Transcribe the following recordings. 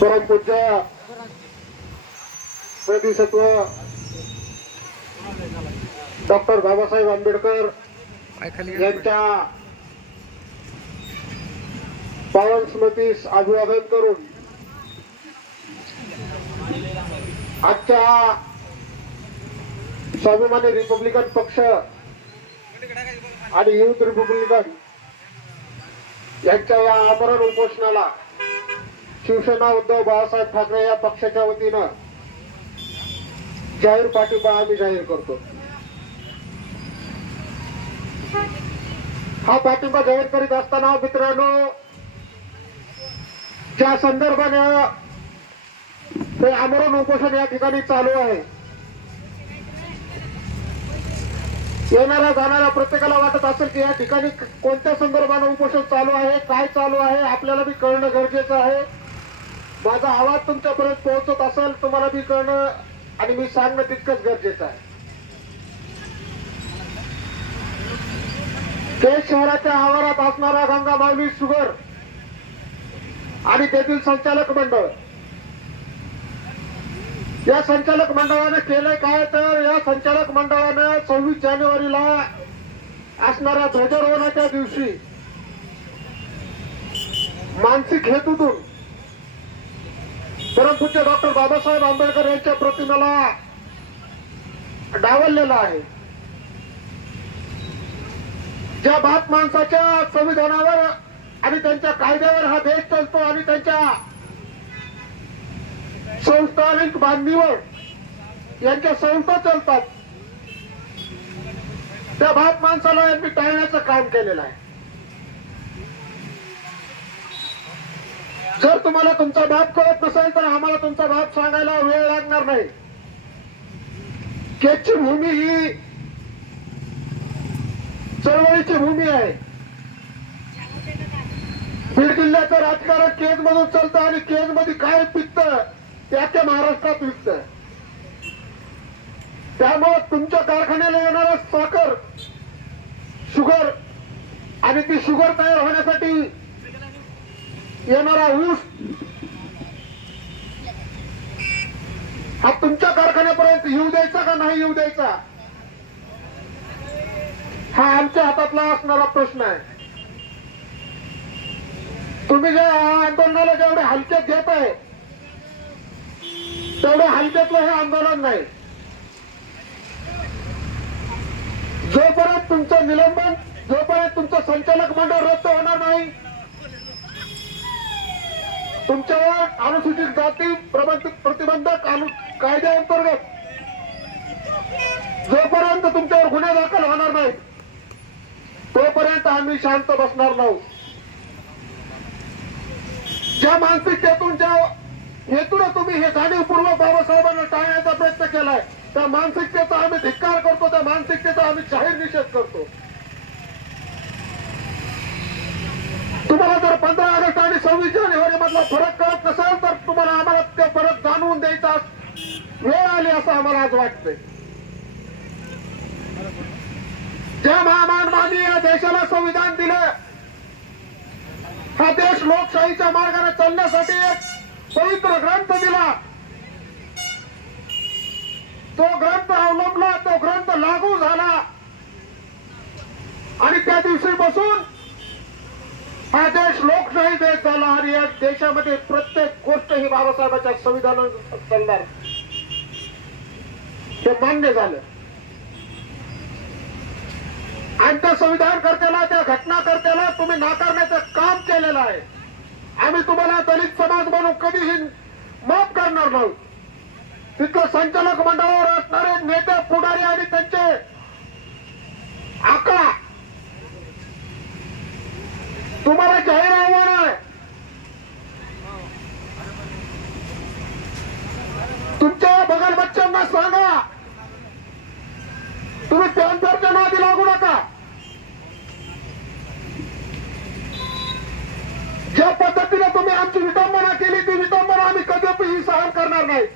परमपूज्य बोधिसत्व डॉक्टर बाबासाहेब आंबेडकर यांच्या पावन स्मृतीस अभिवादन करून आजच्या स्वाभिमानी रिपब्लिकन पक्ष आणि युथ रिपब्लिकन यांच्या या आमरण उपोषणाला शिवसेना उद्धव बाळासाहेब ठाकरे या पक्षाच्या वतीनं जाहीर पाठिंबा आम्ही जाहीर करतो। हा पाठिंबा जाहीर करीत असताना मित्रांनो, ज्या संदर्भाने हे आमरण उपोषण या ठिकाणी चालू आहे, येणाऱ्या जाणाऱ्या प्रत्येकाला वाटत असेल की या ठिकाणी कोणत्या संदर्भाने उपोषण चालू आहे, काय चालू आहे, आपल्याला बी कळणं गरजेचं आहे। माझा आवाज तुमच्यापर्यंत पोहोचत असेल, तुम्हाला बी कळणं आणि मी सांगणं तितकंच गरजेचं आहे। केज शहराच्या आवारात असणारा गंगा माऊली शुगर आणि तेथील संचालक मंडळ, या संचालक मंडळाने केलंय काय, तर या संचालक मंडळाने 26 जानेवारीला असणाऱ्या ध्वजारोहणाच्या दिवशी मानसिक हेतूतून परमपूज्य डॉक्टर बाबासाहेब आंबेडकर यांच्या प्रतिमेला डावललेला आहे। ज्या बाप माणसाच्या संविधानावर आणि त्यांच्या कायद्यावर हा देश चालतो आणि त्यांच्या संस्थानिक बांधणीवर यांच्या संस्था चालतात, त्या बाप माणसाला यांनी टाळण्याचं काम केलेलं आहे। जर तुम्हाला तुमचा बाप कळत नसेल तर आम्हाला तुमचा बाप सांगायला वेळ लागणार नाही। केजची भूमी ही चळवळीची भूमी आहे। बीड जिल्ह्याचं राजकारण केज मधून चालतं आणि केज मध्ये काय पिकतं त्याच्या महाराष्ट्रात विकतं। त्यामुळे तुमच्या कारखान्याला येणारा साखर, शुगर आणि ती शुगर तयार होण्यासाठी येणारा ऊस हा तुमच्या कारखान्यापर्यंत येऊ द्यायचा का नाही येऊ द्यायचा, हा आमच्या हातातला असणारा प्रश्न आहे। तुम्ही जे आंदोलनाला जेवढे हलक्यात घेत आहे तेवढे हलक्यातलं हे आंदोलन नाही। जोपर्यंत तुमचं निलंबन, जोपर्यंत तुमचं संचालक मंडळ रद्द होणार नाही, तुमच्यावर अनुसूचित जाती प्रतिबंधक कायद्याअंतर्गत जोपर्यंत तुमच्यावर गुन्हे दाखल होणार नाही तोपर्यंत आम्ही शांत बसणार नाही। ज्या मानसिकतेतून, ज्या हेतून तुम्ही हे जाणीवपूर्वक बाबासाहेबांना टाळण्याचा प्रयत्न केलाय, त्या मानसिकतेचा आम्ही धिक्कार करतो, त्या मानसिकतेचा आम्ही जाहीर निषेध करतो। तुम्हाला जर 15 ऑगस्ट आणि 26 जानेवारी मधला फरक कळत नसेल तर तुम्हाला आम्हाला ते फरक जाणवून द्यायचा वेळ आली असं आम्हाला आज वाटतंय। ज्या महामानवांनी या देशाला संविधान दिलं, हा देश लोकशाहीच्या मार्गाने चालण्यासाठी एक पवित्र ग्रंथ दिला, तो ग्रंथ अवलंबला, तो ग्रंथ लागू झाला आणि त्या दिवशीपासून हा देश लोकशाही देश झाला आणि या देशामध्ये प्रत्येक गोष्ट ही बाबासाहेबांच्या संविधानात चालणार हे मान्य झालं। आणि त्या संविधानकर्त्याला, त्या घटनाकर्त्याला तुम्ही नाकारण्याचं काम केलेलं आहे। आम्ही तुम्हाला दलित समाज म्हणून कधीही माफ करणार नाही। तिथलं संचालक मंडळावर असणारे नेते, पुढारी आणि त्यांचे आकडा तुम्हाला जाहीर आव्हान आहे। तुमच्या बगल बच्चांना सांगा, तुम्ही पॅन्थरच्या नादी लागू नका। ज्या पद्धतीने तुम्ही आमची विटंबना केली ती विटंबना आम्ही कधीही सहन करणार नाही।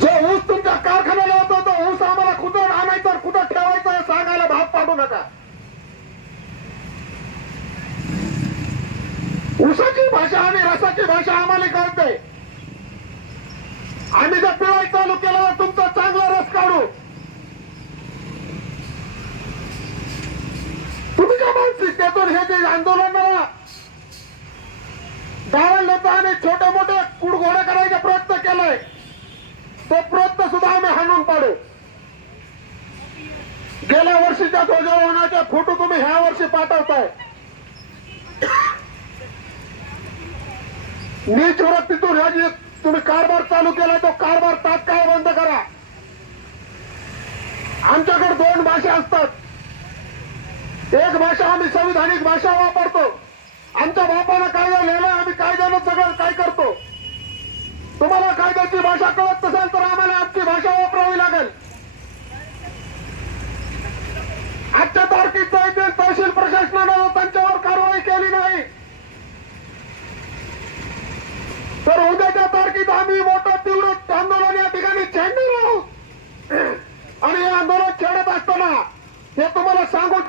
जो ऊस तुमच्या कारखान्याला होतो तो ऊस आम्हाला कुठं आणायचा, कुठं ठेवायचा सांगायला भाग पाडू नका। ऊस भाषा आणि रसाची भाषा आम्हाला कळते. आम्ही जर पिळाई चालू केला तर तुमचा चांगला रस काढू. तुम्ही ज्या मानसिकतेतून हे जे आंदोलन डावलण्याचा आणि छोटे मोठे कुडघोडे करायचा प्रयत्न केलाय, तो प्रयत्न सुद्धा आम्ही हाणून पाडू. गेल्या वर्षीच्या ध्वजारोहणाचे फोटो तुम्ही ह्या वर्षी पाठवताय. नीच वृत्तीतून ह्या जी तुम्ही कारभार चालू केलाय तो कारभार तात्काळ बंद करा. आमच्याकडे 2 भाषा असतात. एक भाषा आम्ही संविधानिक भाषा वापरतो. आमच्या बापानं कायदा लिहिला, आम्ही कायद्यानं सगळं काय करतो. तुम्हाला कायद्याची भाषा कळत नसेल तर आम्हाला आमची भाषा वापरावी लागेल. आजच्या तारखेत तहसील प्रशासनानं त्यांच्यावर कारवाई केली नाही तर उद्याच्या तारखेत आम्ही मोठं तीव्र आंदोलन या ठिकाणी छेडणार आहोत. आणि हे आंदोलन छेडत असताना हे तुम्हाला सांगू